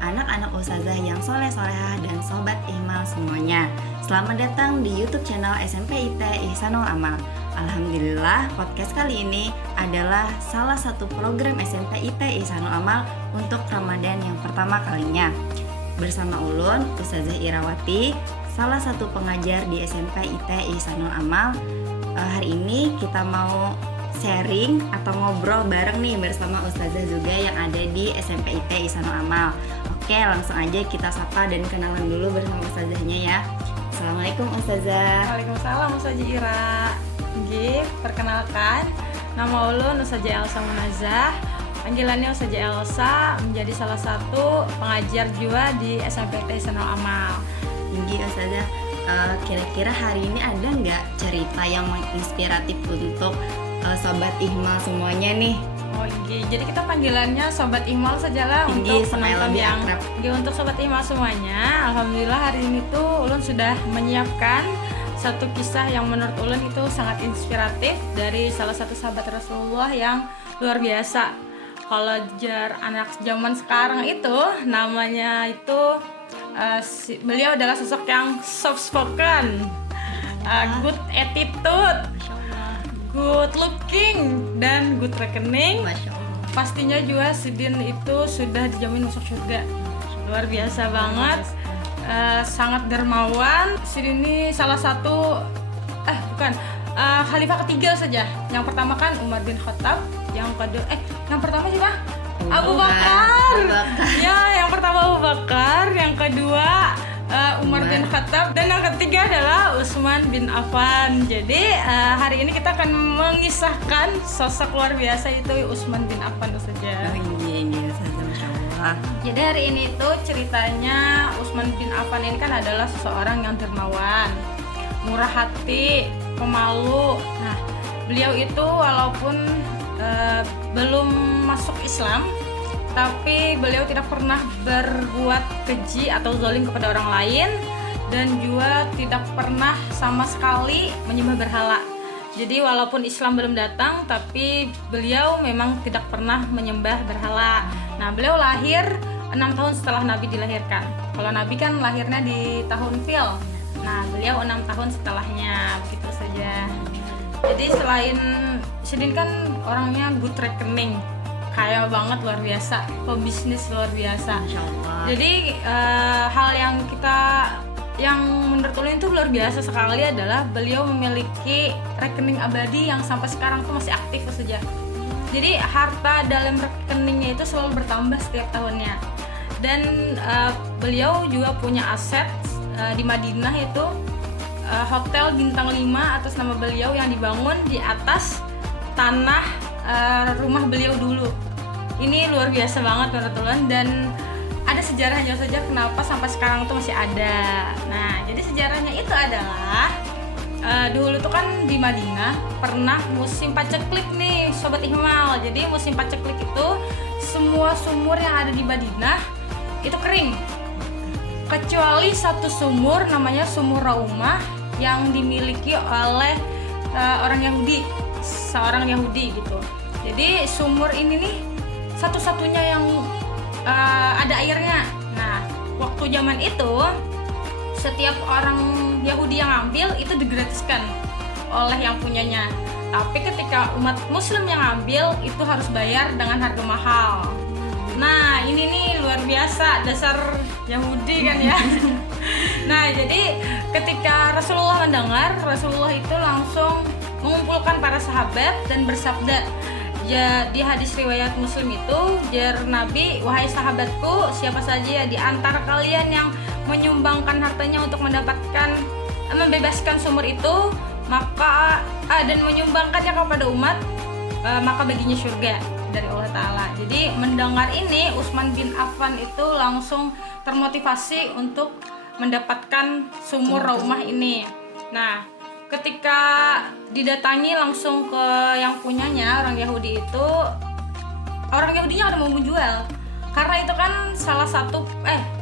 anak-anak ustazah yang soleh-solehah dan sobat ihmal semuanya. Selamat datang di YouTube channel SMP IT Ihsanul Amal. Alhamdulillah, podcast kali ini adalah salah satu program SMP IT Ihsanul Amal untuk Ramadan yang pertama kalinya. Bersama Ulun, Ustazah Irawati, salah satu pengajar di SMP IT Ihsanul Amal. Hari ini kita mau sharing atau ngobrol bareng nih bersama Ustazah juga yang ada di SMP IT Ihsanul Amal. Oke, langsung aja kita sapa dan kenalan dulu bersama Ustazahnya ya. Assalamualaikum Ustazah. Waalaikumsalam Ustazah Ira. Nggih, perkenalkan, nama ulun Ustazah Elsa Munazah. Panggilannya Ustazah Elsa, menjadi salah satu pengajar juga di SMP IT Ihsanul Amal. Nggih Ustazah, kira-kira hari ini ada nggak cerita yang menginspiratif untuk sobat ihmal semuanya nih? Oh iya, jadi kita panggilannya sobat ihmal sajalah untuk penonton yang untuk sobat ihmal semuanya. Alhamdulillah hari ini tuh ulun sudah menyiapkan satu kisah yang menurut ulun itu sangat inspiratif dari salah satu sahabat Rasulullah yang luar biasa. Kalau anak zaman sekarang itu namanya itu beliau adalah sosok yang soft spoken, good attitude, good looking, dan good reckoning. Pastinya juga Sidin itu sudah dijamin masuk surga. Luar biasa banget, sangat dermawan. Sidin ini salah satu khalifah ketiga saja. Yang pertama kan Umar bin Khattab, yang kedua yang pertama siapa? Abu Bakar. Ya, yang pertama Abu Bakar, yang kedua Umar bin Khattab, dan yang ketiga adalah Utsman bin Affan. Jadi hari ini kita akan mengisahkan sosok luar biasa itu Utsman bin Affan saja. Iya, Masya Allah. Jadi hari ini tuh ceritanya Utsman bin Affan ini kan adalah seseorang yang dermawan, murah hati, pemalu. Nah, beliau itu walaupun belum masuk Islam, tapi beliau tidak pernah berbuat keji atau zalim kepada orang lain, dan juga tidak pernah sama sekali menyembah berhala. Jadi walaupun Islam belum datang, tapi beliau memang tidak pernah menyembah berhala. Nah, beliau lahir 6 tahun setelah Nabi dilahirkan. Kalau Nabi kan lahirnya di tahun Fil. Nah, beliau 6 tahun setelahnya, begitu saja. Jadi selain Sidin kan orangnya good reckoning, kaya banget, luar biasa, pebisnis luar biasa. Jadi hal yang menurut ulun itu luar biasa sekali adalah beliau memiliki rekening abadi yang sampai sekarang tuh masih aktif saja. Jadi harta dalam rekeningnya itu selalu bertambah setiap tahunnya. Dan beliau juga punya aset di Madinah itu hotel bintang 5 atas nama beliau yang dibangun di atas tanah rumah beliau dulu. Ini luar biasa banget menurut ulun, dan ada sejarahnya saja kenapa sampai sekarang tuh masih ada. Nah, jadi sejarahnya itu adalah dulu tuh kan di Madinah pernah musim paceklik nih sobat ihmal. Jadi musim paceklik itu semua sumur yang ada di Madinah itu kering, kecuali satu sumur namanya Sumur Raumah yang dimiliki oleh orang Yahudi, seorang Yahudi gitu. Jadi sumur ini nih satu-satunya yang ada airnya. Nah, waktu zaman itu setiap orang Yahudi yang ambil itu digratiskan oleh yang punyanya. Tapi ketika umat Muslim yang ambil itu harus bayar dengan harga mahal. Nah, ini nih luar biasa, dasar Yahudi kan ya. Nah, jadi ketika Rasulullah mendengar, Rasulullah itu langsung mengumpulkan para sahabat dan bersabda, ya, di hadis riwayat Muslim itu jar Nabi, wahai sahabatku, siapa saja di antara kalian yang menyumbangkan hartanya untuk membebaskan sumur itu, maka dan menyumbangkannya kepada umat, maka baginya surga dari Allah Ta'ala. Jadi mendengar ini, Utsman bin Affan itu langsung termotivasi untuk mendapatkan sumur Raumah ini. Nah, ketika didatangi langsung ke yang punyanya, orang Yahudi itu, orang Yahudinya ada mau menjual, karena itu kan salah satu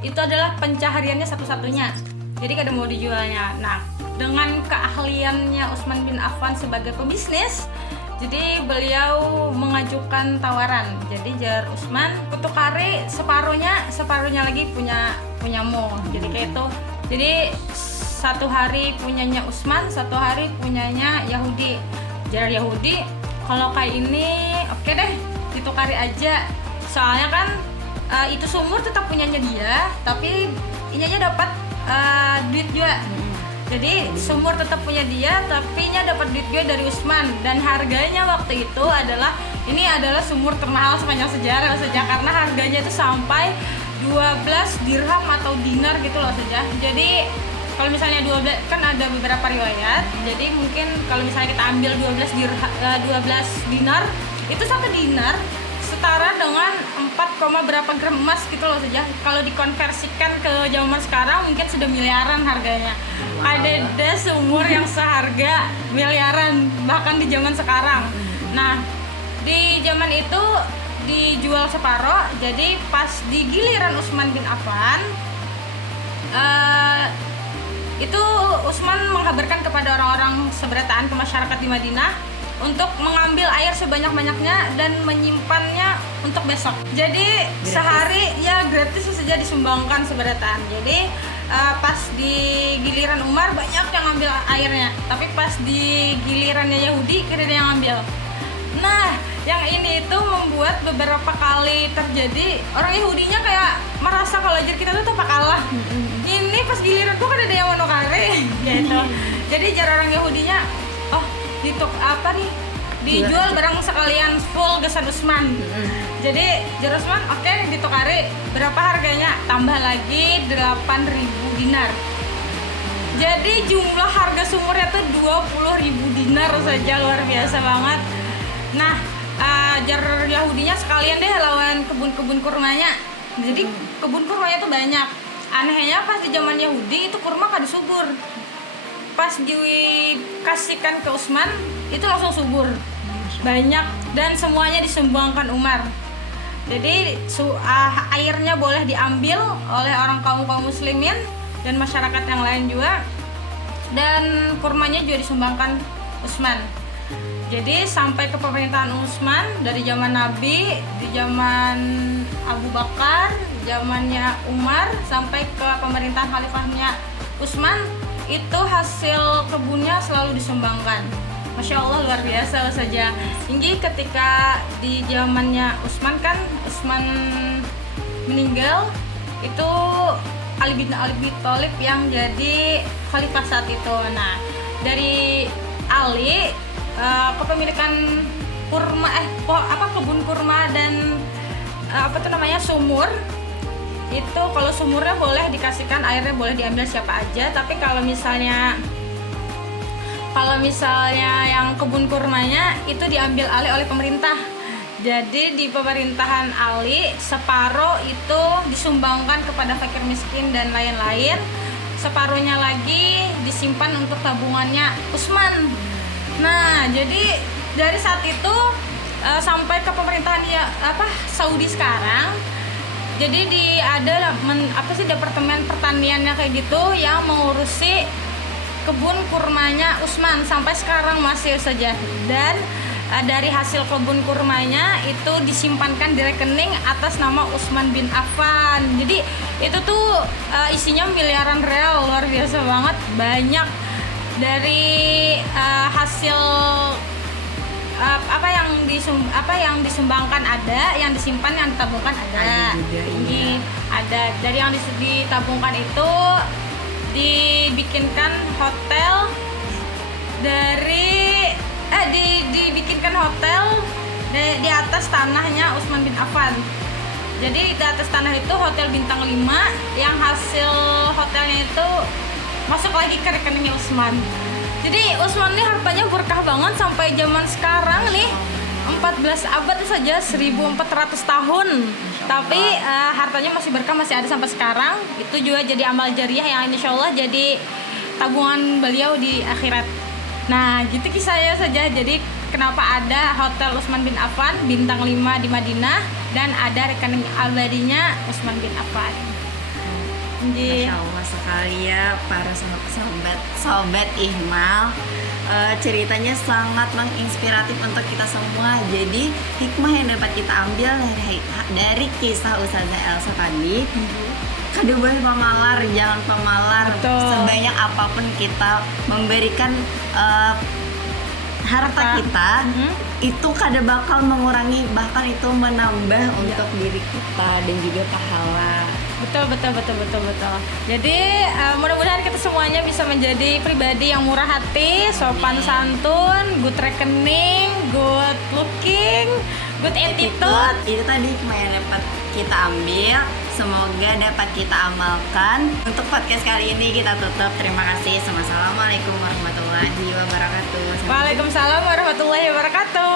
itu adalah pencahariannya satu-satunya, jadi kada mau dijualnya. Nah, dengan keahliannya Utsman bin Affan sebagai pebisnis, Jadi beliau mengajukan tawaran. Jadi jar Usman, kutu kari separuhnya lagi punyamu. Jadi kayak itu. Jadi satu hari punyanya Usman, satu hari punyanya Yahudi. Jar Yahudi, kalau kayak ini oke deh, ditukari aja. Soalnya kan itu sumur tetap punyanya dia, tapi ininya dapat duit juga. Jadi sumur tetap punya dia, tapi nya dapat duit juga dari Usman. Dan harganya waktu itu adalah sumur termahal sepanjang sejarah saja, karena harganya itu sampai 12 dirham atau dinar gitu loh saja. Jadi kalau misalnya 12 kan ada beberapa riwayat. Jadi mungkin kalau misalnya kita ambil 12 dinar, itu satu dinar setara dengan 4, berapa gram emas gitu loh saja. Kalau dikonversikan ke zaman sekarang mungkin sudah miliaran harganya. Ada sumur yang seharga miliaran bahkan di zaman sekarang. Nah, di zaman itu dijual separoh. Jadi pas di giliran Utsman bin Affan, itu Utsman menghabarkan kepada orang-orang seberataan ke masyarakat di Madinah untuk mengambil air sebanyak-banyaknya dan menyimpannya untuk besok. Jadi gratis. Sehari ya gratis saja disumbangkan seberataan. Jadi pas di giliran Umar banyak yang ambil airnya, tapi pas di gilirannya Yahudi kira dia yang ambil. Nah, yang ini itu membuat beberapa kali terjadi orang Yahudinya kayak merasa kalau ajar kita tuh kalah. Ini pas giliran tuh kan ada yang monokare gitu. Jadi jar orang Yahudinya, oh dijual barang sekalian full gesan Utsman. Jadi jar Utsman oke, ditukari. Berapa harganya? Tambah lagi 8.000 dinar. Jadi jumlah harga sumurnya tuh 20.000 dinar saja, luar biasa banget. Nah, jar Yahudinya sekalian deh lawan kebun-kebun kurmanya. Jadi kebun kurmanya tuh banyak. Anehnya pas di zaman Yahudi itu kurma kada subur. Pas dikasihkan ke Utsman itu langsung subur, banyak, dan semuanya disumbangkan Umar. Jadi airnya boleh diambil oleh orang kaum muslimin dan masyarakat yang lain juga, dan kurmanya juga disumbangkan Utsman. Jadi sampai ke pemerintahan Utsman dari zaman Nabi, di zaman Abu Bakar, zamannya Umar, sampai ke pemerintahan khalifahnya Utsman, itu hasil kebunnya selalu disumbangkan. Masya Allah, luar biasa saja. Hingga ketika di zamannya Utsman kan, Utsman meninggal, itu Ali bin Abi Thalib yang jadi khalifah saat itu. Nah, dari Ali kepemilikan kebun kurma dan sumur itu, kalau sumurnya boleh dikasihkan, airnya boleh diambil siapa aja, tapi kalau misalnya yang kebun kurmanya itu diambil alih oleh pemerintah. Jadi di pemerintahan Ali separuh itu disumbangkan kepada fakir miskin dan lain-lain, separuhnya lagi disimpan untuk tabungannya Utsman. Nah, jadi dari saat itu sampai ke pemerintahan Saudi sekarang, jadi ada departemen pertaniannya kayak gitu yang mengurusi kebun kurmanya Utsman sampai sekarang masih saja. Dan dari hasil kebun kurmanya itu disimpankan di rekening atas nama Utsman bin Affan. Jadi itu tuh isinya miliaran real, luar biasa banget, banyak. Dari hasil yang disumbangkan ada, yang disimpan, yang ditabungkan ada. Ini ada. Dari yang ditabungkan itu dibikinkan hotel dibikinkan hotel di atas tanahnya Utsman bin Affan. Jadi di atas tanah itu hotel bintang 5 yang hasil hotelnya itu masuk lagi ke rekeningnya Utsman. Jadi Utsman ini hartanya berkah banget sampai zaman sekarang nih, 14 abad saja, 1400 tahun. Tapi hartanya masih berkah, masih ada sampai sekarang. Itu juga jadi amal jariah yang insyaallah jadi tabungan beliau di akhirat. Nah, gitu kisahnya saja. Jadi kenapa ada hotel Utsman bin Affan bintang 5 di Madinah dan ada rekening abadinya Utsman bin Affan. Nggih. Masya Allah sekali ya para sobat Ihmal. Ceritanya sangat menginspiratif untuk kita semua. Jadi hikmah yang dapat kita ambil dari kisah Ustazah Elsa tadi, kada boleh pemalar, jangan pemalar. Betul. Sebanyak apapun kita memberikan harta kita, itu kada bakal mengurangi, bahkan itu menambah untuk diri kita dan juga pahala. Betul. Jadi mudah-mudahan kita semuanya bisa menjadi pribadi yang murah hati, sopan santun, good rekening, good looking, good attitude. Itu tadi hikmah yang dapat kita ambil. Semoga dapat kita amalkan. Untuk podcast kali ini kita tutup. Terima kasih. Assalamualaikum warahmatullahi wabarakatuh. Waalaikumsalam warahmatullahi wabarakatuh.